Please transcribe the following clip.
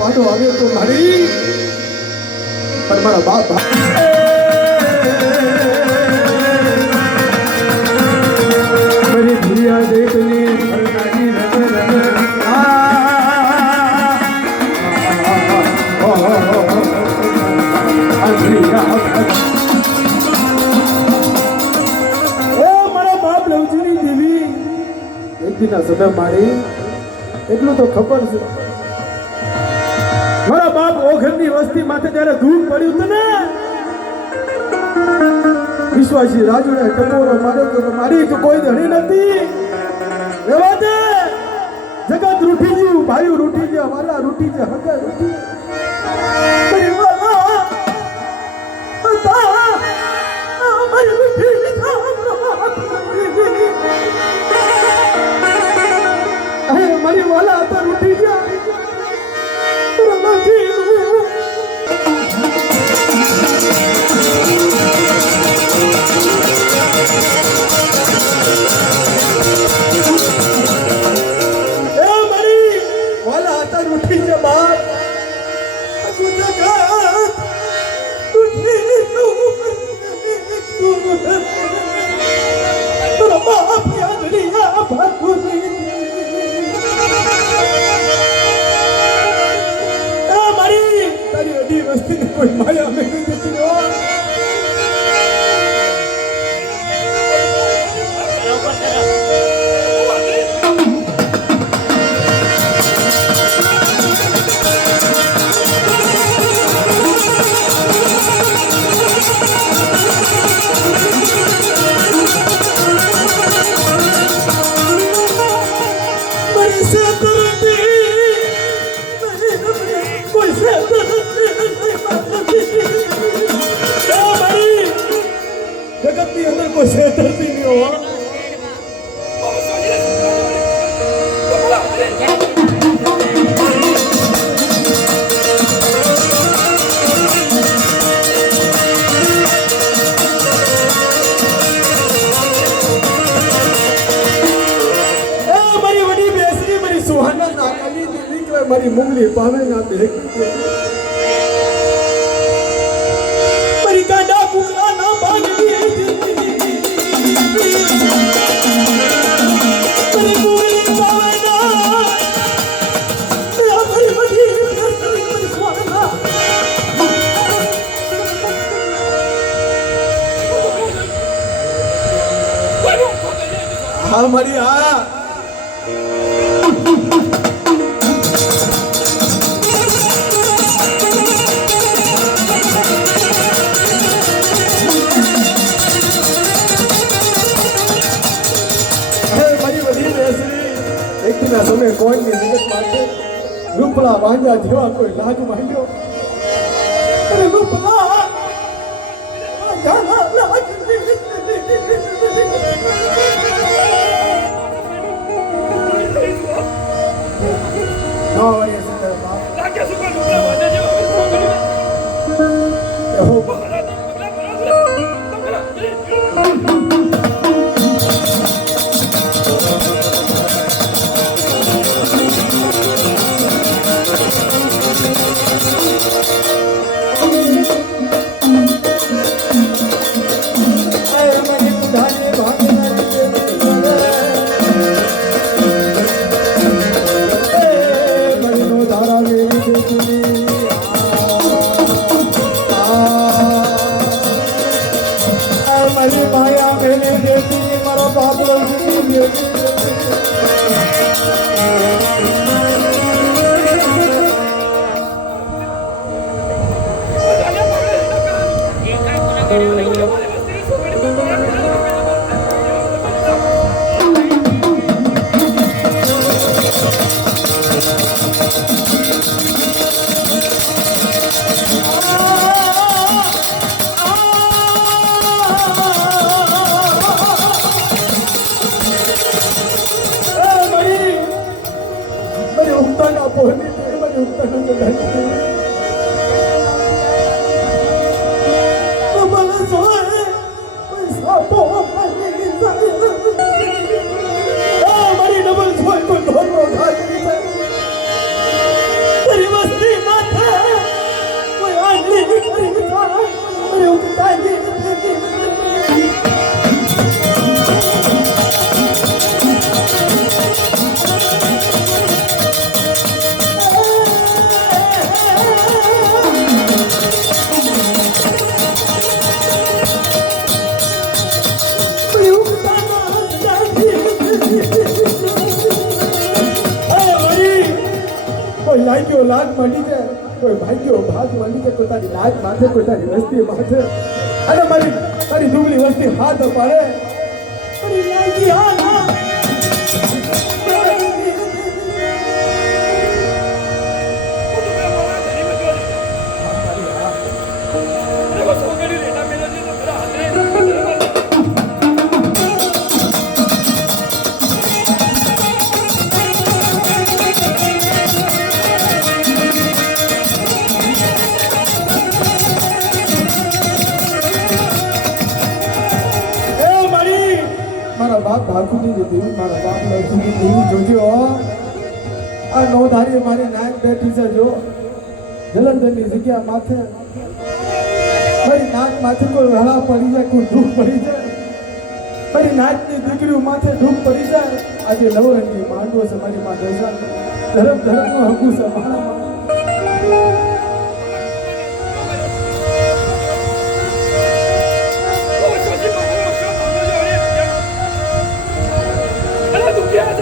પાડો આવ્યો તો મારી પણ મારા બાપ મારી ભૂયા દેખની ભરનાની નજર મારા બાપ લવજીની દેવી એકદીના સમય મારી એટલું તો ખબર છે મારા બાપ ઓઘરની વસ્તી માથે જ્યારે ધૂળ પડ્યું હતું ને વિશ્વાસી રાજુને ટકોરો માર્યો તો મારી તો કોઈ ધણી નથી એવા દે જગત રૂઠી ગયું ભાઈ રૂઠી ગયા વાલા રૂઠી ગયા હગા રૂઠી મારી વાલા હતા રૂઠી ગયા કોઈ માયા મેં નથી જગતની અંદર કોઈ છેતરતી નહીં હોવા મારી વડી બેસરી મારી સુહાના નાકાની દીકરા મારી મુંગલી પામે ના દેખી મારી કાંડા કુકડા ના બાંધી હા મારી હા એકના સમય કોઈની જગત માટે રૂપલા વાંજા જેવા કોઈ લાજ માંડ્યો અરે રૂપલા વાંજા લાજ નો વળી સતર બાપ લાગે સુકો રૂપલા વાંજા જેવા મારી ડબલ કોઈ ધોરનો ઘાટ કરી તારી વસ્તી કોઈ લાગ્યો લાગ મળી જાય, કોઈ ભાગ્યો ભાગ મળી જાય, કોઈ તારી લાજ માથે, કોઈ તારી વસ્તી માથે, અને મારી દુબળી વસ્તી હાથ પાડે, મારી લાગી હા ના મારા બાપ ભાગુની દેવી, મારા બાપ લડુની દેવી જોજો, આ નોધારી મારી નાક બેઠી છે જો જલંધરની જગ્યા માથે, મારી નાક માથે કોઈ હળા પડી જાય, કોઈ દુઃખ પડી જાય, મારી નાચની દીકરીઓ માથે દુઃખ પડી જાય, આજે નવરંગી માંડવો છે મારી માં દર્શન, ધર્મનું હકું છે મારા Yeah.